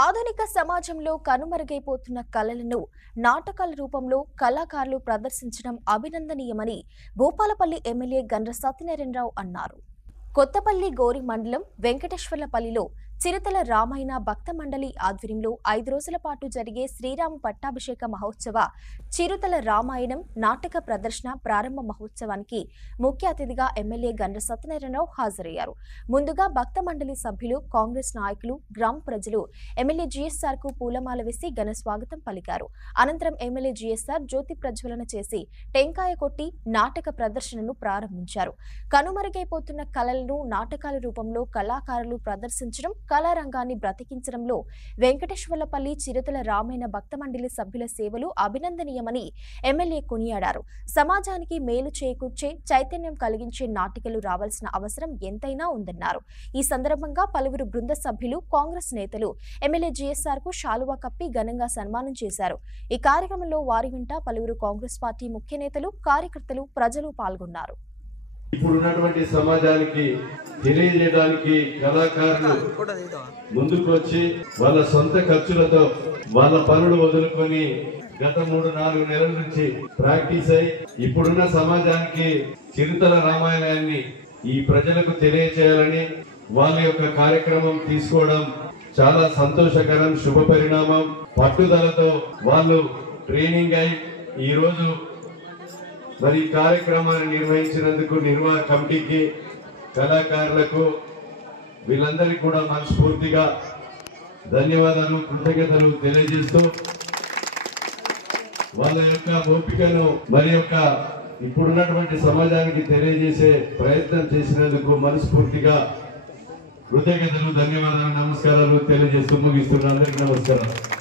ఆధునిక సమాజంలో కనుమరుగైపోతున్న కళలను నాటకాల రూపంలో కళాకారులు ప్రదర్శించడం అభినందనీయమని భూపాలపల్లి ఎమ్మెల్యే గండ్ర సత్యనారాయణరావు అన్నారు. కొత్తపల్లి గోరి మండలం వెంకటేశ్వర్లపల్లిలో చిరుతల రామాయణ భక్త మండలి ఆధ్వర్యంలో 5 రోజుల పాటు జరిగే శ్రీరామ పట్టాభిషేక మహోత్సవ చిరుతల రామాయణం నాటక ప్రదర్శన ప్రారంభ మహోత్సవానికి ముఖ్య అతిథిగా ఎమ్మెల్యే గండ్ర సత్యనారాయణరావు హాజరయ్యారు. ముందుగా భక్త మండలి సభ్యులు, కాంగ్రెస్ నాయకులు, గ్రామ ప్రజలు ఎమ్మెల్యే జీఎస్ఆర్ కు పూలమాల వేసి ఘన స్వాగతం పలికారు. అనంతరం ఎమ్మెల్యే జీఎస్ఆర్ జ్యోతి ప్రజ్వలన చేసి టెంకాయ కొట్టి నాటక ప్రదర్శనను ప్రారంభించారు. కనుమరుగైపోతున్న కళలను నాటకాల రూపంలో కళాకారులు ప్రదర్శించడం, కళారంగాన్ని బ్రతికించడంలో వెంకటేశ్వర్లపల్లి చిరుతల రామాయణ భక్త మండలి సభ్యుల సేవలు అభినందనీయమని ఎమ్మెల్యే కొనియాడారు. సమాజానికి మేలు చేకూర్చే, చైతన్యం కలిగించే నాటికలు రావాల్సిన అవసరం ఎంతైనా ఉందన్నారు. ఈ సందర్భంగా పలువురు బృంద సభ్యులు, కాంగ్రెస్ నేతలు ఎమ్మెల్యే జీఎస్ఆర్ కు శాలువా కప్పి ఘనంగా సన్మానం చేశారు. ఈ కార్యక్రమంలో వారి వెంట పలువురు కాంగ్రెస్ పార్టీ ముఖ్య నేతలు, కార్యకర్తలు, ప్రజలు పాల్గొన్నారు. ఇప్పుడున్నటువంటి సమాజానికి తెలియజేయడానికి కళాకారులు ముందుకు వచ్చి వాళ్ళ సొంత ఖర్చులతో వాళ్ళ పనులు వదులుకొని గత 3-4 నెలల నుంచి ప్రాక్టీస్ అయి ఇప్పుడున్న సమాజానికి చిరుతల రామాయణాన్ని ఈ ప్రజలకు తెలియచేయాలని వాళ్ళ యొక్క కార్యక్రమం తీసుకోవడం చాలా సంతోషకరం, శుభ పరిణామం. పట్టుదలతో వాళ్ళు ట్రైనింగ్ అయి ఈరోజు మరి కార్యక్రమాన్ని నిర్వహించినందుకు నిర్వాహక కమిటీకి, కళాకారులకు, వీళ్ళందరికీ కూడా మనస్ఫూర్తిగా ధన్యవాదాలు, కృతజ్ఞతలు తెలియజేస్తూ వాళ్ళ యొక్క ఓపికను మరి యొక్క ఇప్పుడున్నటువంటి సమాజానికి తెలియజేసే ప్రయత్నం చేసినందుకు మనస్ఫూర్తిగా కృతజ్ఞతలు, ధన్యవాదాలు, నమస్కారాలు తెలియజేస్తూ ముగిస్తున్న అందరికీ నమస్కారాలు.